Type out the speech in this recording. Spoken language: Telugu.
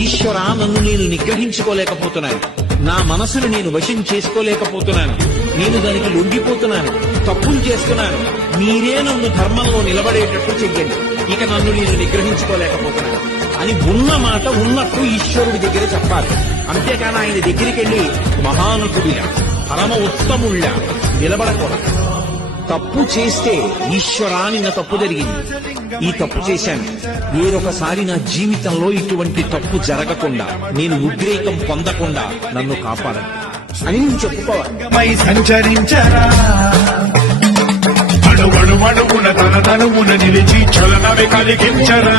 ఈశ్వరా, నన్ను నేను నిగ్రహించుకోలేకపోతున్నాను, నా మనసును నేను వశం చేసుకోలేకపోతున్నాను, నేను దానికి లొంగిపోతున్నాను, తప్పులు చేస్తున్నాను, మీరే నన్ను ధర్మంలో నిలబడేటట్టు చెయ్యండి, ఇక నన్ను నేను నిగ్రహించుకోలేకపోతున్నాను అని ఉన్న మాట ఉన్నట్టు ఈశ్వరుడి దగ్గర చెప్పాలి. అంతేకాని ఆయన దగ్గరికి వెళ్ళి మహానటుడిలా పరమ ఉత్తముళ్ళ నిలబడకూడదు. తప్పు చేస్తే ఈశ్వరా, నిన్న తప్పు జరిగింది, ఈ తప్పు చేశాను, వేరొకసారి నా జీవితంలో ఇటువంటి తప్పు జరగకుండా, నేను ఉద్రేకం పొందకుండా నన్ను కాపాడండి అని నేను చెప్పుకోవాలి. సంచరించరా అణువణువున తన తనువున నిలిచి చలనమే కలిగించరా.